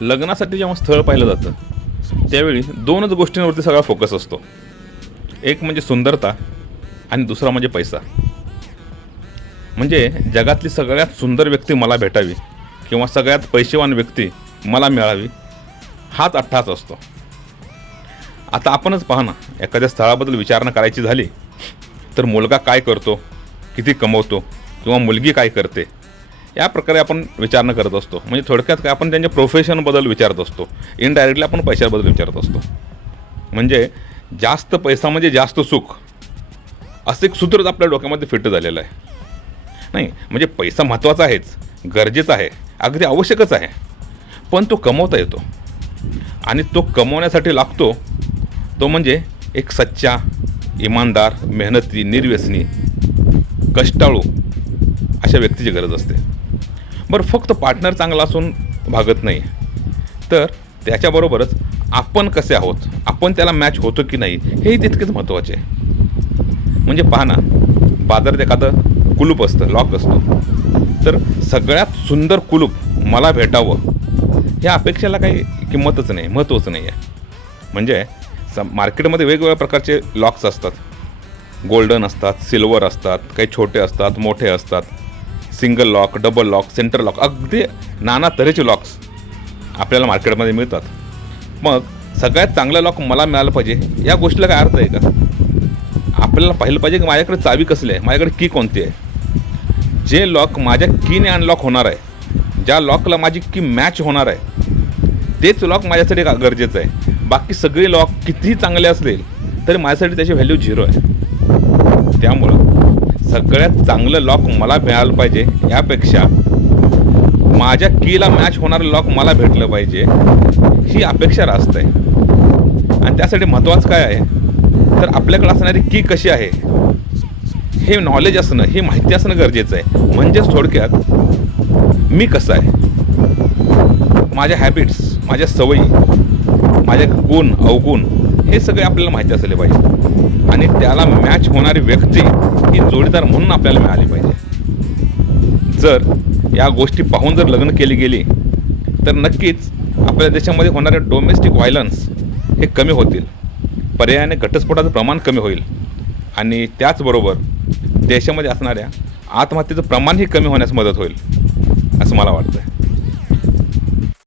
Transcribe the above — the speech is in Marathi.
लग्नासाठी जेव्हा स्थळ पाहिलं जातं त्यावेळी दोनच गोष्टींवरती सगळा फोकस असतो. एक म्हणजे सुंदरता आणि दुसरा म्हणजे पैसा. म्हणजे जगातली सगळ्यात सुंदर व्यक्ती मला भेटावी किंवा सगळ्यात पैसेवान व्यक्ती मला मिळावी हाच अट्टाहास असतो. आता आपणच पहा ना, एखाद्या स्थळाबद्दल विचारणा करायची झाली तर मुलगा काय करतो, किती कमवतो किंवा मुलगी काय करते या प्रकारे आपण विचारणा करत असतो. म्हणजे थोडक्यात काय आपण त्यांच्या प्रोफेशनबद्दल विचारत असतो, इनडायरेक्टली आपण पैशाबद्दल विचारत असतो. म्हणजे जास्त पैसा म्हणजे जास्त सुख असं एक सूत्रच आपल्या डोक्यामध्ये फिट झालेलं आहे. नाही म्हणजे पैसा महत्त्वाचा आहेच, गरजेचा आहे, अगदी आवश्यकच आहे, पण तो कमवता येतो आणि तो कमवण्यासाठी लागतो तो म्हणजे एक सच्चा, इमानदार, मेहनती, निर्व्यसनी, कष्टाळू अशा व्यक्तीची गरज असते. बरं, फक्त पार्टनर चांगला असून भागत नाही, तर त्याच्याबरोबरच आपण कसे आहोत, आपण त्याला मॅच होतो की नाही हेही तितकेच महत्त्वाचे आहे. म्हणजे पहा ना, बाजारात एखादं कुलूप असतं, लॉक असतो, तर सगळ्यात सुंदर कुलूप मला भेटावं ह्या अपेक्षेला काही किंमतच नाही, महत्त्वच नाही आहे. म्हणजे मार्केटमध्ये वेगवेगळ्या प्रकारचे लॉक्स असतात. गोल्डन असतात, सिल्वर असतात, काही छोटे असतात, मोठे असतात, single lock, double lock, centre lock, अगदी नाना तऱ्हेचे लॉक्स आपल्याला मार्केटमध्ये मिळतात. मग सगळ्यात चांगलं लॉक मला मिळालं पाहिजे या गोष्टीला काय अर्थ आहे का? आपल्याला पाहिलं पाहिजे की माझ्याकडे चावी कसली आहे, माझ्याकडे की कोणती आहे. जे लॉक माझ्या कीने अनलॉक होणार आहे, ज्या लॉकला माझी की मॅच होणार आहे, तेच लॉक माझ्यासाठी गरजेचं आहे. बाकी सगळे लॉक कितीही चांगले असतील तरी माझ्यासाठी त्याची व्हॅल्यू 0 आहे. त्यामुळं सगळ्यात चांगलं लॉक मला मिळालं पाहिजे यापेक्षा माझ्या कीला मॅच होणारं लॉक मला भेटलं पाहिजे ही अपेक्षा रास्त आहे. आणि त्यासाठी महत्त्वाचं काय आहे तर आपल्याकडे असणारी की कशी आहे हे नॉलेज असणं, हे माहिती असणं गरजेचं आहे. म्हणजेच थोडक्यात मी कसं आहे, माझ्या हॅबिट्स, माझ्या सवयी, माझे गुण अवगुण हे सगळे आपल्याला माहिती असले पाहिजे आणि त्याला मॅच होणारी व्यक्ती ही जोडीदार म्हणून आपल्याला मिळाली पाहिजे. जर या गोष्टी पाहून जर लग्न केली गेली तर नक्कीच आपल्या देशामध्ये होणारे डोमेस्टिक व्हायलन्स हे कमी होतील, पर्यायाने घटस्फोटाचं प्रमाण कमी होईल आणि त्याचबरोबर देशामध्ये असणाऱ्या आत्महत्येचं प्रमाणही कमी होण्यास मदत होईल असं मला वाटतं.